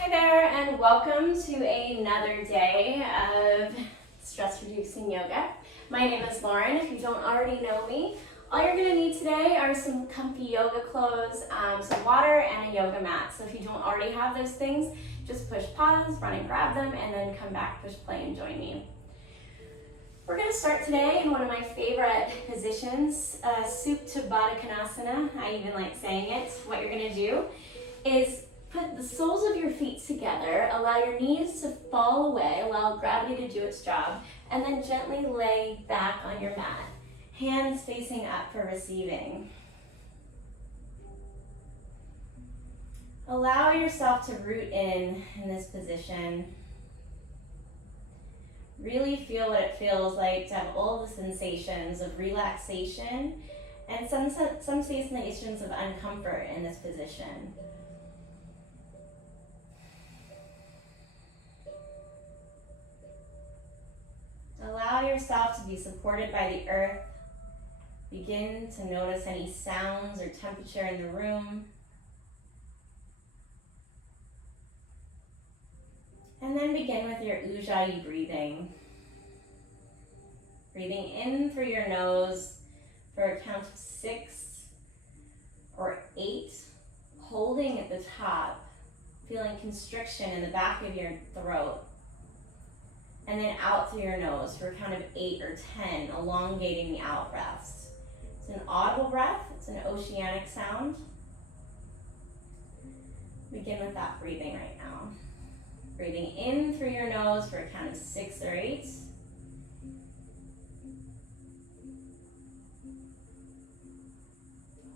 Hi there, and welcome to another day of stress reducing yoga. My name is Lauren. If you don't already know me, all you're going to need today are some comfy yoga clothes, some water, and a yoga mat. So if you don't already have those things, just push pause, run and grab them, and then come back, push play, and join me. We're going to start today in one of my favorite positions, Supta Baddha Konasana. I even like saying it. What you're going to do is put the soles of your feet together, allow your knees to fall away, allow gravity to do its job, and then gently lay back on your mat. Hands facing up for receiving. Allow yourself to root in this position. Really feel what it feels like to have all the sensations of relaxation and some sensations of uncomfort in this position. Allow yourself to be supported by the earth. Begin to notice any sounds or temperature in the room. And then begin with your Ujjayi breathing. Breathing in through your nose for a count of 6 or 8. Holding at the top, feeling constriction in the back of your throat. And then out through your nose for a count of 8 or 10, elongating the out breaths. It's an audible breath, it's an oceanic sound. Begin with that breathing right now. Breathing in through your nose for a count of 6 or 8.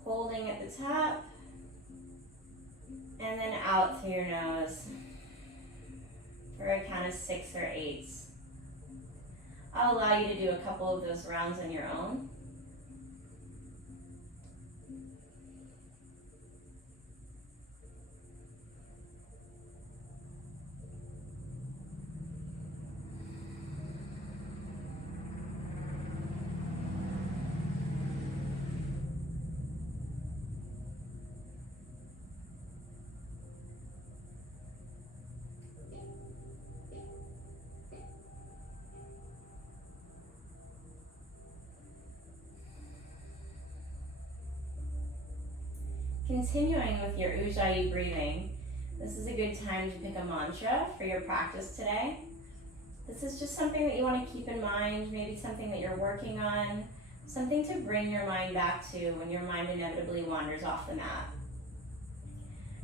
Holding at the top. And then out through your nose for a count of 6 or 8. I'll allow you to do a couple of those rounds on your own. Continuing with your Ujjayi breathing, this is a good time to pick a mantra for your practice today. This is just something that you want to keep in mind, maybe something that you're working on, something to bring your mind back to when your mind inevitably wanders off the mat.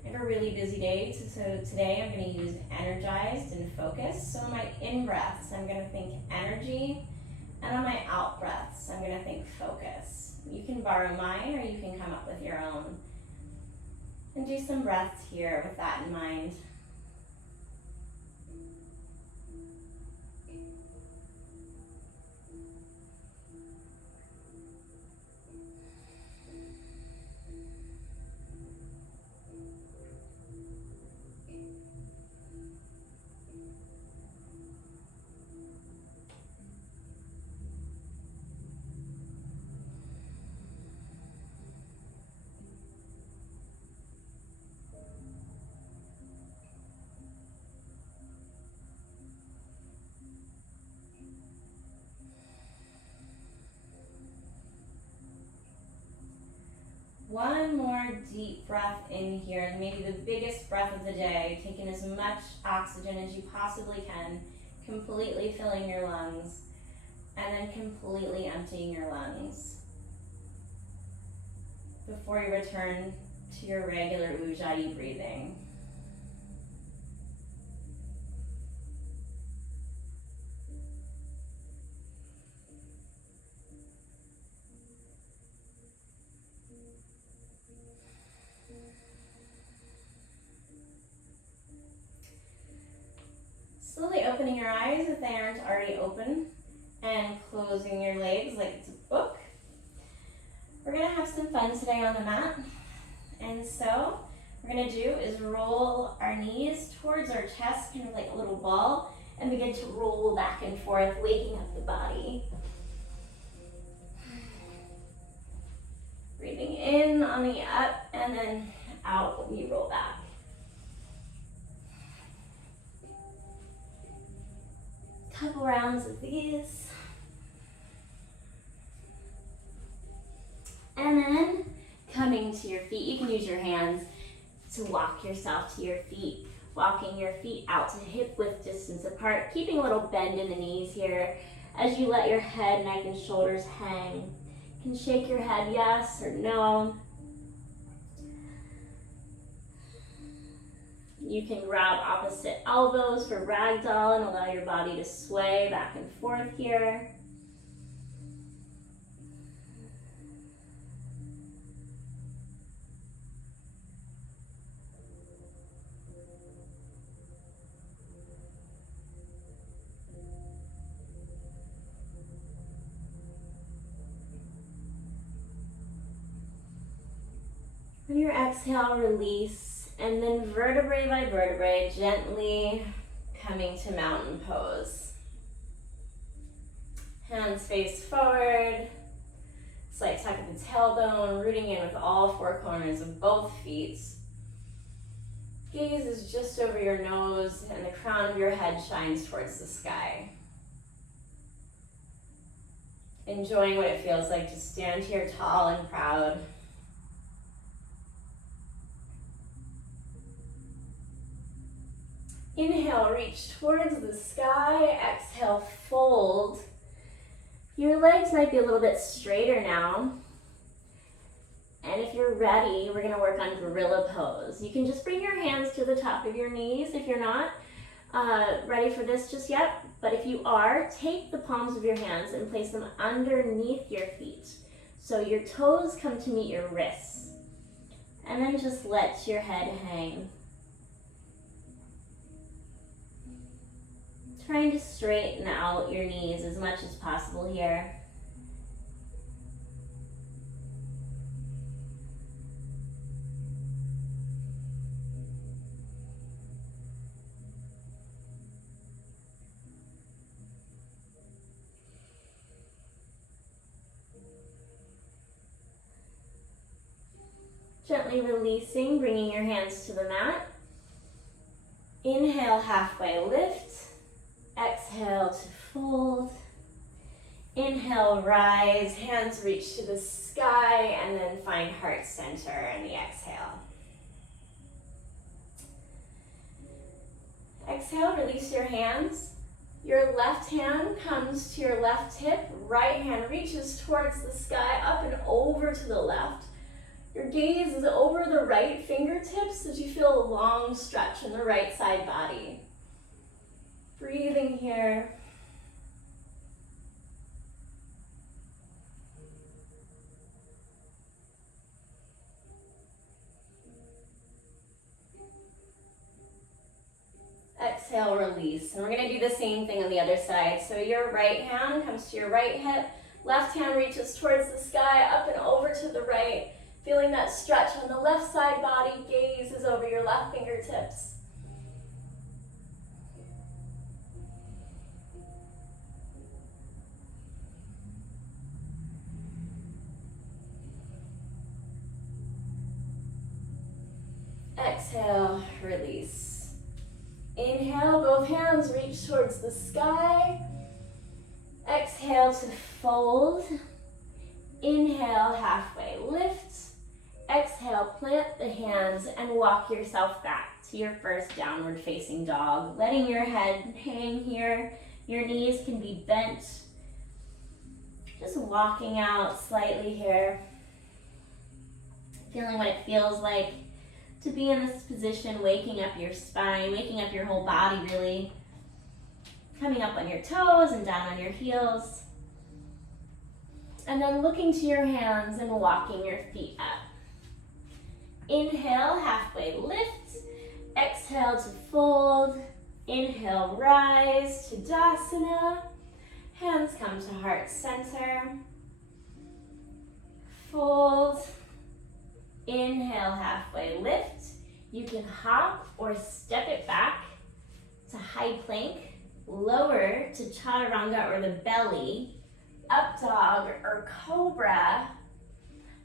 I have a really busy day, so today I'm going to use energized and focused. So on my in-breaths, I'm going to think energy, and on my out-breaths, I'm going to think focus. You can borrow mine, or you can come up with your own. And do some breaths here with that in mind. One more deep breath in here, maybe the biggest breath of the day, taking as much oxygen as you possibly can, completely filling your lungs, and then completely emptying your lungs before you return to your regular Ujjayi breathing. Slowly opening your eyes if they aren't already open, and closing your legs like it's a book. We're going to have some fun today on the mat. And so what we're going to do is roll our knees towards our chest, kind of like a little ball, and begin to roll back and forth, waking up the body. Breathing in on the up, and then out when you roll back. Couple rounds of these. And then coming to your feet, you can use your hands to walk yourself to your feet, walking your feet out to hip width distance apart, keeping a little bend in the knees here as you let your head, neck, and shoulders hang. You can shake your head yes or no. You can grab opposite elbows for ragdoll and allow your body to sway back and forth here. On your exhale, release, and then vertebrae by vertebrae, gently coming to mountain pose. Hands face forward, slight tuck of the tailbone, rooting in with all four corners of both feet. Gaze is just over your nose, and the crown of your head shines towards the sky. Enjoying what it feels like to stand here tall and proud. Inhale, reach towards the sky. Exhale, fold. Your legs might be a little bit straighter now. And if you're ready, we're gonna work on gorilla pose. You can just bring your hands to the top of your knees if you're not ready for this just yet. But if you are, take the palms of your hands and place them underneath your feet. So your toes come to meet your wrists. And then just let your head hang. Trying to straighten out your knees as much as possible here. Gently releasing, bringing your hands to the mat. Inhale, halfway lift. Exhale to fold. Inhale, rise, hands reach to the sky, and then find heart center in the exhale. Exhale, release your hands. Your left hand comes to your left hip, right hand reaches towards the sky, up and over to the left. Your gaze is over the right fingertips as you feel a long stretch in the right side body. Breathing here. Exhale, release. And we're going to do the same thing on the other side. So your right hand comes to your right hip, left hand reaches towards the sky, up and over to the right. Feeling that stretch on the left side body, gaze is over your left fingertips. Exhale, release. Inhale, both hands reach towards the sky. Exhale to fold. Inhale, halfway lift. Exhale, plant the hands and walk yourself back to your first downward facing dog. Letting your head hang here. Your knees can be bent. Just walking out slightly here. Feeling what it feels like to be in this position, waking up your spine, waking up your whole body really. Coming up on your toes and down on your heels. And then looking to your hands and walking your feet up. Inhale, halfway lift. Exhale to fold. Inhale, rise to Tadasana. Hands come to heart center. Fold. Inhale, halfway lift. You can hop or step it back to high plank, lower to chaturanga or the belly, up dog or cobra,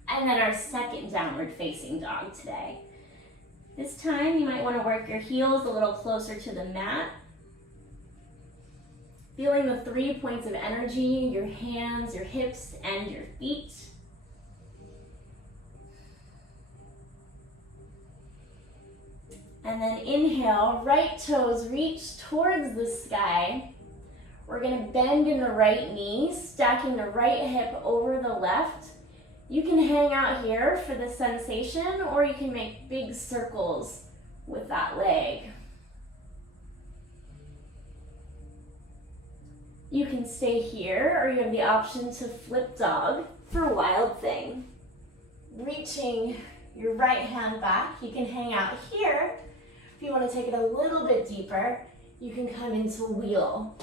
and then our second downward facing dog today. This time you might want to work your heels a little closer to the mat. Feeling the 3 points of energy, your hands, your hips, and your feet. And then inhale, right toes reach towards the sky. We're gonna bend in the right knee, stacking the right hip over the left. You can hang out here for the sensation, or you can make big circles with that leg. You can stay here, or you have the option to flip dog for wild thing. Reaching your right hand back, you can hang out here. If you want to take it a little bit deeper, you can come into wheel.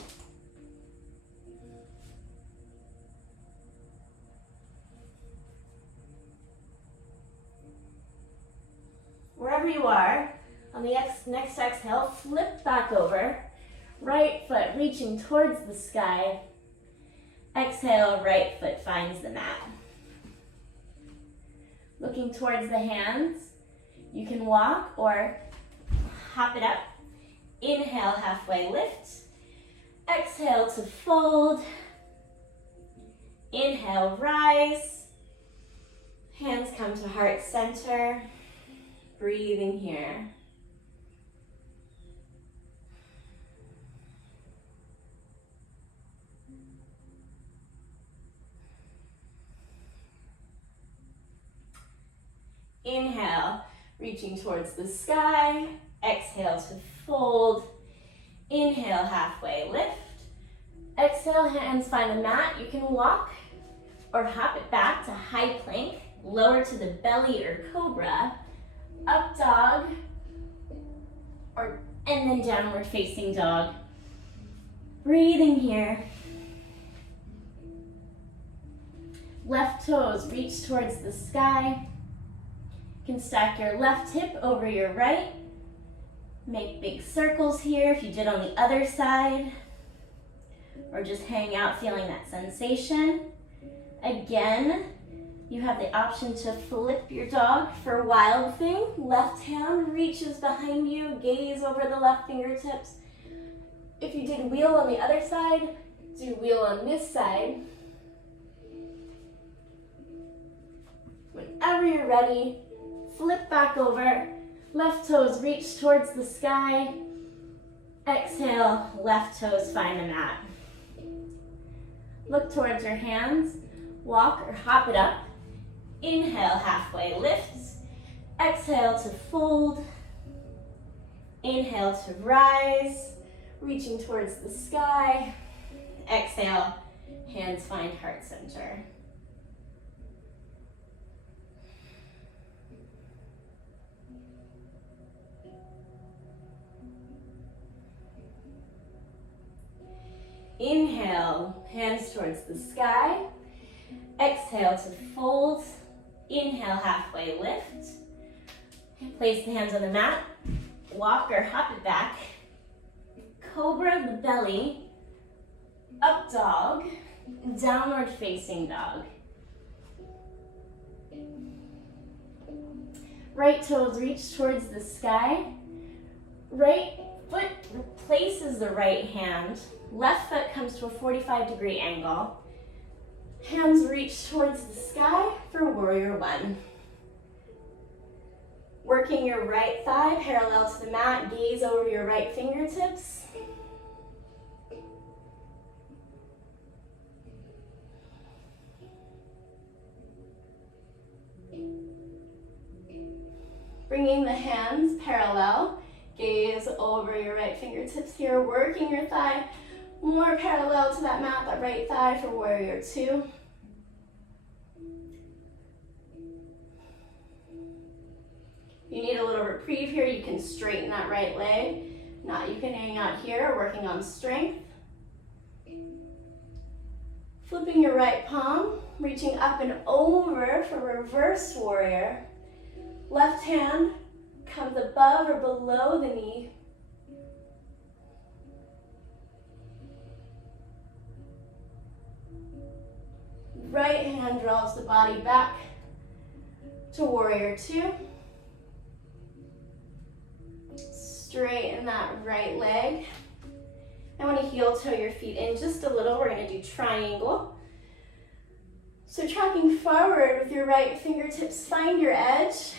Wherever you are, on the next exhale, flip back over. Right foot reaching towards the sky. Exhale, right foot finds the mat. Looking towards the hands, you can walk or hop it up. Inhale, halfway lift. Exhale to fold. Inhale, rise. Hands come to heart center. Breathing here. Inhale, reaching towards the sky. Exhale to fold. Inhale, halfway lift. Exhale, hands find the mat. You can walk or hop it back to high plank, lower to the belly or cobra, up dog, and then downward facing dog. Breathing here. Left toes reach towards the sky. You can stack your left hip over your right. Make big circles here if you did on the other side. Or just hang out feeling that sensation. Again, you have the option to flip your dog for wild thing. Left hand reaches behind you, gaze over the left fingertips. If you did wheel on the other side, do wheel on this side. Whenever you're ready, flip back over. Left toes reach towards the sky. Exhale, left toes find the mat. Look towards your hands. Walk or hop it up. Inhale, halfway lift. Exhale to fold. Inhale to rise, reaching towards the sky. Exhale, hands find heart center. Inhale, hands towards the sky. Exhale to fold. Inhale, halfway lift. Place the hands on the mat. Walk or hop it back. Cobra the belly. Up dog. Downward facing dog. Right toes reach towards the sky. Right foot replaces the right hand. Left foot comes to a 45-degree angle. Hands reach towards the sky for warrior one. Working your right thigh parallel to the mat, gaze over your right fingertips. Bringing the hands parallel, gaze over your right fingertips here, working your thigh more parallel to that mat, that right thigh for warrior two. You need a little reprieve here, you can straighten that right leg. Not, you can hang out here, working on strength. Flipping your right palm, reaching up and over for reverse warrior. Left hand comes above or below the knee. Right hand draws the body back to warrior two. Straighten that right leg. I want to heel toe your feet in just a little. We're going to do triangle. So tracking forward with your right fingertips, find your edge,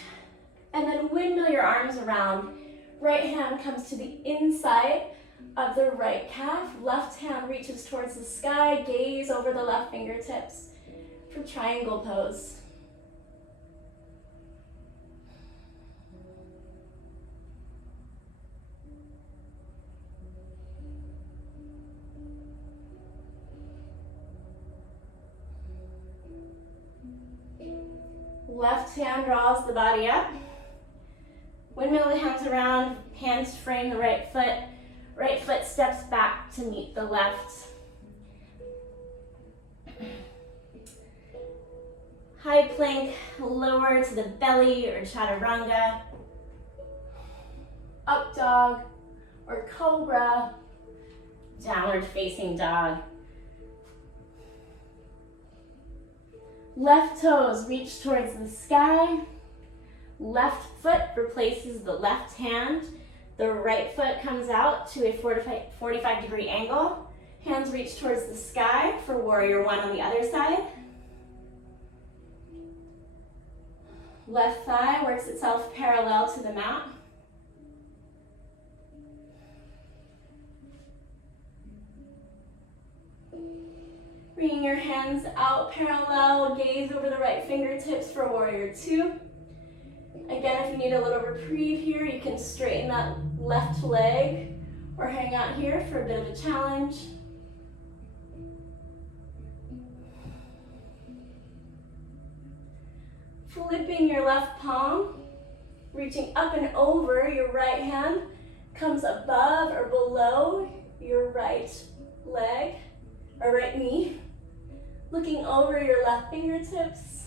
and then windmill your arms around. Right hand comes to the inside of the right calf. Left hand reaches towards the sky. Gaze over the left fingertips for triangle pose. Left hand draws the body up. Windmill the hands around, hands frame the right foot. Right foot steps back to meet the left. High plank, lower to the belly or chaturanga. Up dog or cobra. Downward facing dog. Left toes reach towards the sky. Left foot replaces the left hand. The right foot comes out to a 45-degree angle. Hands reach towards the sky for warrior one on the other side. Left thigh works itself parallel to the mat. Bringing your hands out parallel, gaze over the right fingertips for warrior two. Again, if you need a little reprieve here, you can straighten that left leg or hang out here for a bit of a challenge. Flipping your left palm, reaching up and over your right hand, comes above or below your right leg or right knee. Looking over your left fingertips.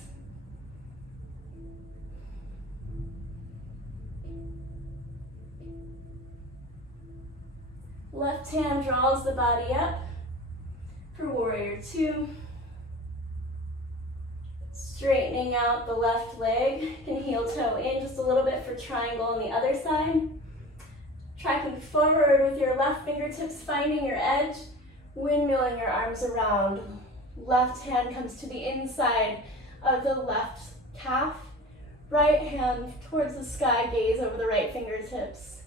Left hand draws the body up for warrior two. Straightening out the left leg, can heel toe in just a little bit for triangle on the other side. Tracking forward with your left fingertips, finding your edge, windmilling your arms around. Left hand comes to the inside of the left calf. Right hand towards the sky, gaze over the right fingertips.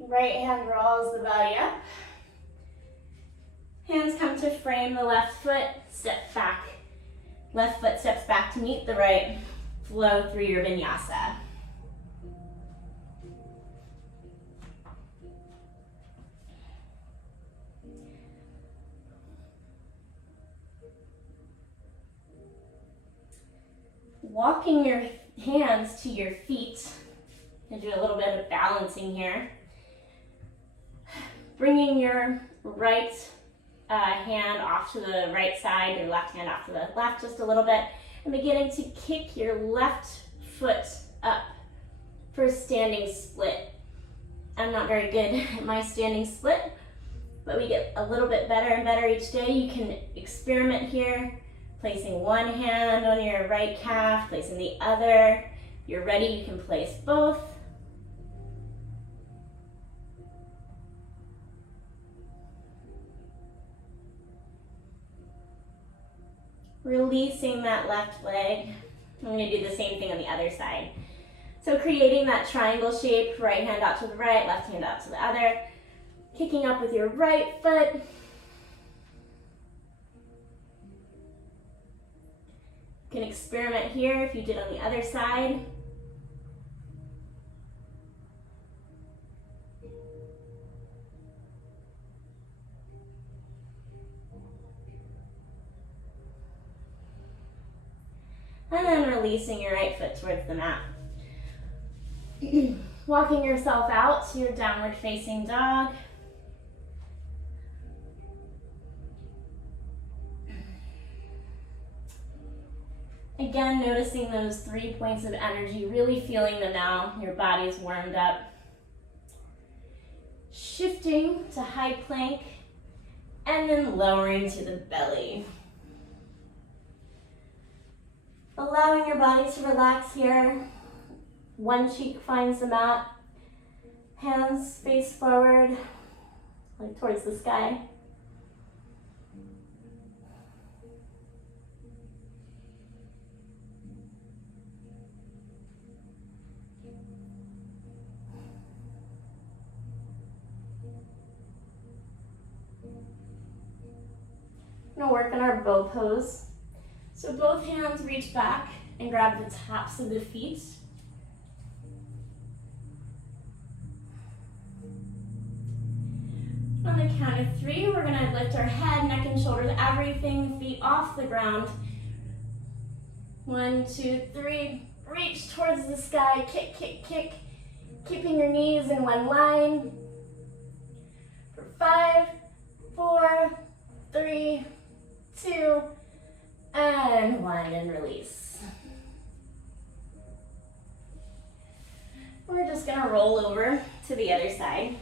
Right hand rolls the body up. Hands come to frame the left foot, step back. Left foot steps back to meet the right. Flow through your vinyasa. Walking your hands to your feet. And do a little bit of balancing here. Bringing your right hand off to the right side, your left hand off to the left just a little bit, and beginning to kick your left foot up for a standing split. I'm not very good at my standing split, but we get a little bit better and better each day. You can experiment here, placing one hand on your right calf, placing the other. If you're ready, you can place both. Releasing that left leg. I'm going to do the same thing on the other side. So creating that triangle shape, right hand out to the right, left hand out to the other. Kicking up with your right foot. You can experiment here if you did on the other side. And then releasing your right foot towards the mat. Walking yourself out to your downward facing dog. Again, noticing those 3 points of energy, really feeling them now. Your body's warmed up. Shifting to high plank. and then lowering to the belly. Allowing your body to relax here. One cheek finds the mat. Hands face forward, like towards the sky. We're gonna work on our bow pose. So both hands reach back and grab the tops of the feet. On the count of 3, we're gonna lift our head, neck, and shoulders, everything, feet off the ground. 1, 2, 3, reach towards the sky, kick, kick, kick, keeping your knees in one line. For 5, 4, 3, 2, and 1, and release. We're just gonna roll over to the other side.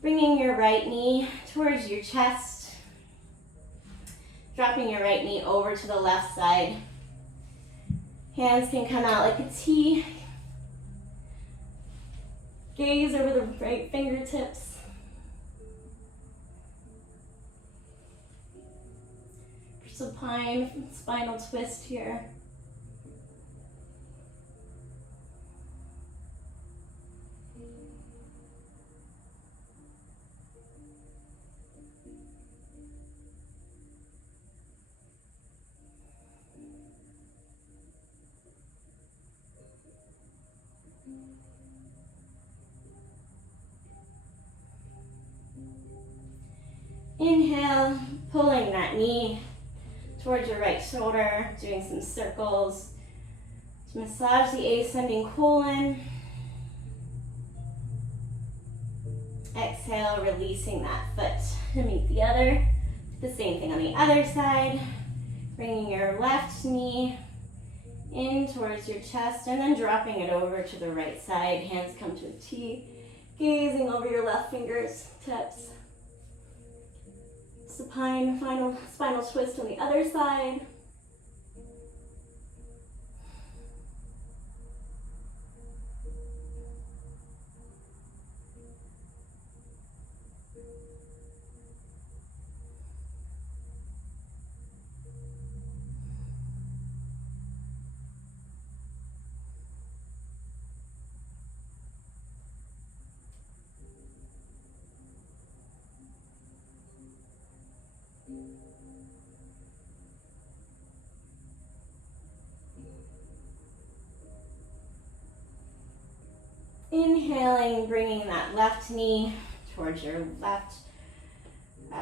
Bringing your right knee towards your chest. Dropping your right knee over to the left side. Hands can come out like a T. Gaze over the right fingertips. Supine spinal twist here. Inhale, pulling that knee towards your right shoulder, doing some circles to massage the ascending colon. Exhale, releasing that foot to meet the other. The same thing on the other side. Bringing your left knee in towards your chest and then dropping it over to the right side. Hands come to a T, gazing over your left fingers, tips. Supine spinal twist on the other side. Inhaling, bringing that left knee towards your left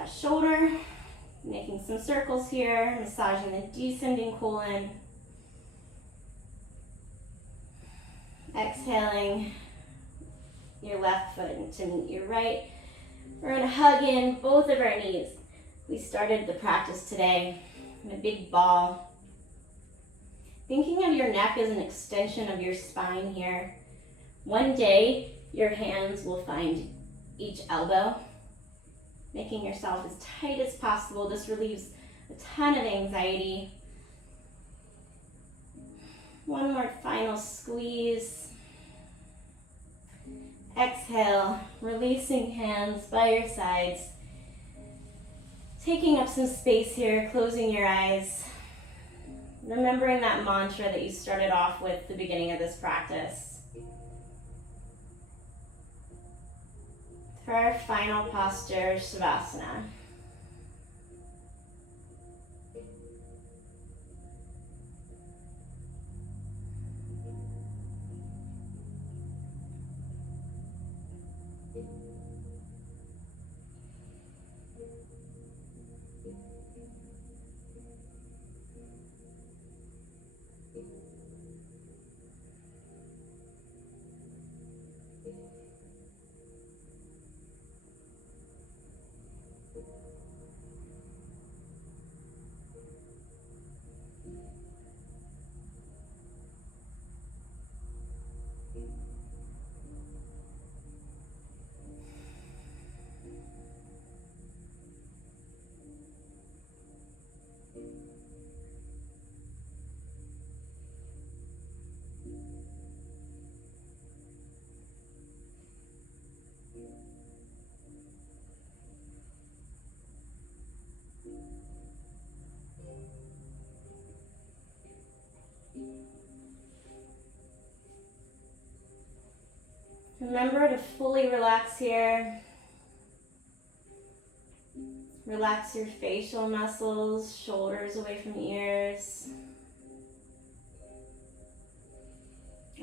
shoulder, making some circles here, massaging the descending colon. Exhaling your left foot to meet your right. We're going to hug in both of our knees. We started the practice today in a big ball. Thinking of your neck as an extension of your spine here. One day, your hands will find each elbow, making yourself as tight as possible. This relieves a ton of anxiety. One more final squeeze. Exhale, releasing hands by your sides. Taking up some space here, closing your eyes. Remembering that mantra that you started off with at the beginning of this practice. For our final posture, Shavasana. Remember to fully relax here. Relax your facial muscles, shoulders away from ears.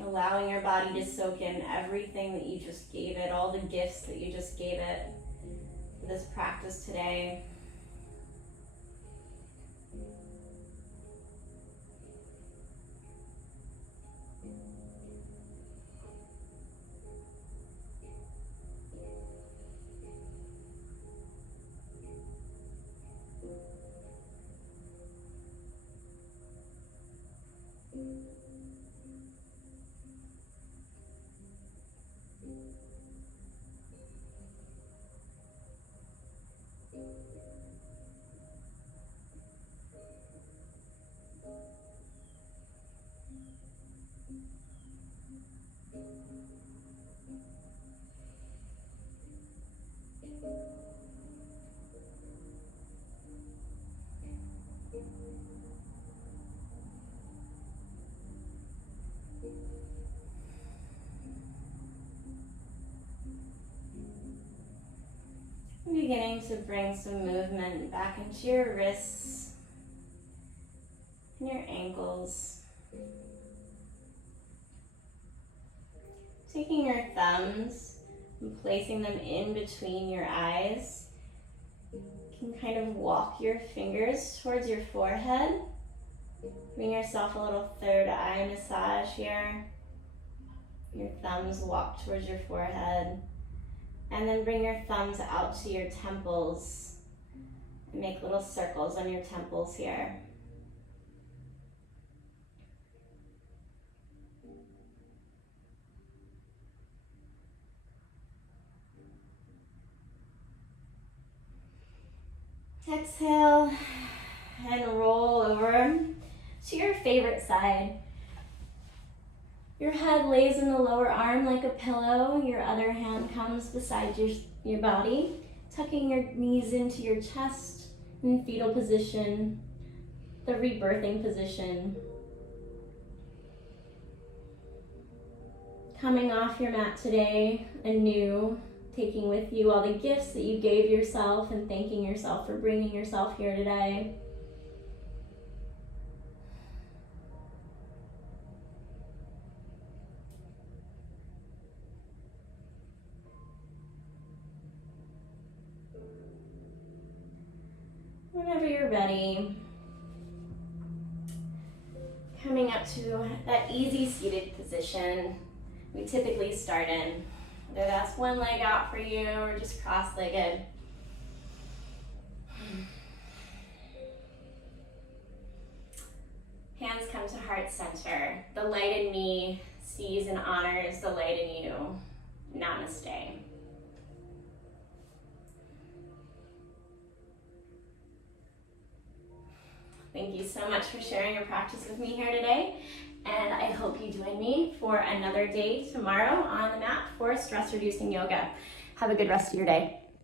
Allowing your body to soak in everything that you just gave it, all the gifts that you just gave it for this practice today. Beginning to bring some movement back into your wrists and your ankles. Taking your thumbs and placing them in between your eyes. You can kind of walk your fingers towards your forehead. Bring yourself a little third eye massage here. Your thumbs walk towards your forehead. And then bring your thumbs out to your temples and make little circles on your temples here. Exhale and roll over to your favorite side. Your head lays in the lower arm like a pillow. Your other hand comes beside your body, tucking your knees into your chest in fetal position, the rebirthing position. Coming off your mat today anew, taking with you all the gifts that you gave yourself and thanking yourself for bringing yourself here today. Whenever you're ready, coming up to that easy seated position we typically start in. Whether that's one leg out for you or just cross-legged. Hands come to heart center. The light in me sees and honors the light in you. Namaste. Thank you so much for sharing your practice with me here today. And I hope you join me for another day tomorrow on the mat for stress reducing yoga. Have a good rest of your day.